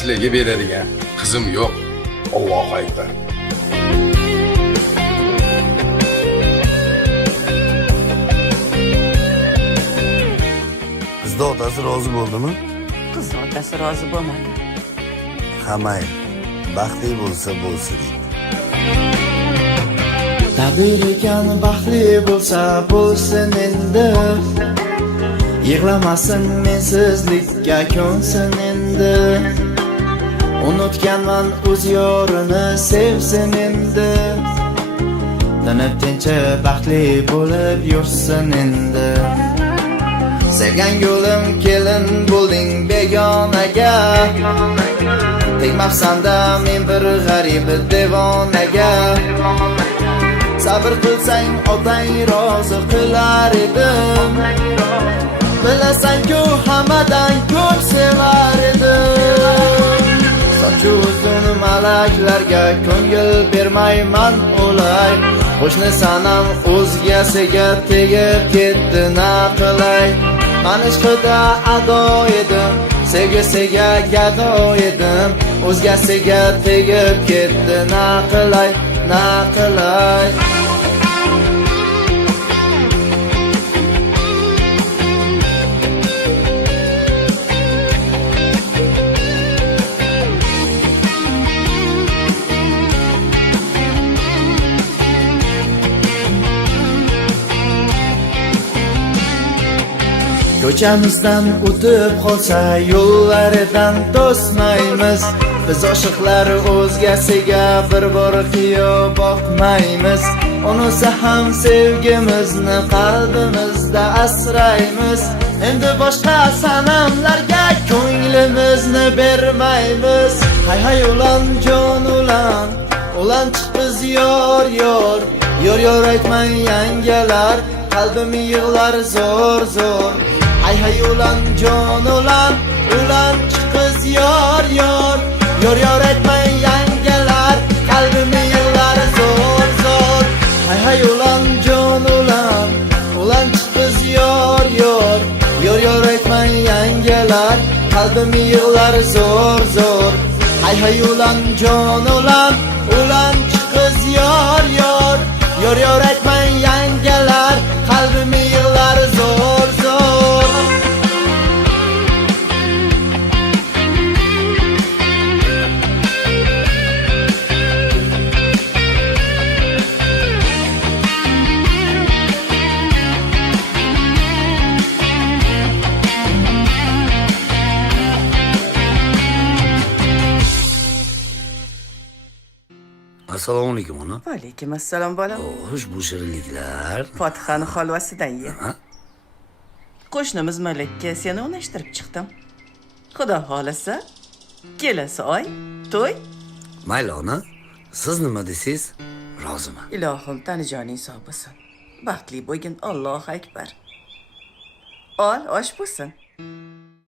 sizlarga beradigan qizim yo'q. Allohu akbar. Qizning otasi rozi bo'ldimi? Qiz otasi rozi bo'lmadi. Hamay baxtli bo'lsa bo'lsin deydi. Taqdir ekan baxtli bo'lsa bo'lsin endi. Yig'lamasin mensizlikka ko'nsin endi. Unutganman o'z yorini sevsin endi. Tinib tinchi baxtli bo'lib yursin endi. Sevgan yo'lim kelin bo'lding begonaga. Tegmabsan-da men bir g'arib devonaga. Sabr qilsang otang rozi qilar edim. Bilasan-ku hammadan ko'p sevar edim. Sochi uzun malaklarga ko'ngil bermayman o'lay. Qo'shni sanam o'zgasiga tegib ketdi na qilay. Men ishqida ado edim, sevgisiga gado edim. O'zgasiga tegib ketdi na qilay, na qilay. Ko'chamizdan o'tib qolsa yo'llaridan to'smaymiz. Biz oshiqlar o'zgasiga bir bor qiyo boqmaymiz. Unisi ham sevgimizni qalbimizda asraymiz. Endi boshqa sanamlarga ko'nglimizni bermaymiz. Hay hay ulan jon ulan, ulan chiq biz yor yor. Yor yor aytmang yangalar, qalbim yig'lar zo'r zo'r. Hay hay ulan jon ulan, ulan chiq qiz yor yor. Yor yor aytmang yangalar, qalbim yig'lar zo'r zo'r. Hay hay ulan jon ulan, ulan chiq qiz yor yor. Yor yor aytmang yangalar, qalbim yig'lar zo'r zo'r. Hay hay ulan jon ulan, ulan chiq qiz yor yor. Yor yor aytmang yangalar, qalbim yig'lar zo'r zo'r. Assalomu alaykum ona. Va alaykum assalom bolam. Xo'sh, bu shirinliklar. Fotihani holvasidan ye. Qo'shnimiz Malakka seni unashtirib chiqdim. Xudo xolasa, kelasi oy to'y. Mayli ona, siz nima desiz, roziman. Ilohim tanijoning sog' bo'lsin. Baxtli bo'lgin, Allohu akbar. Ol, osh bo'lsin.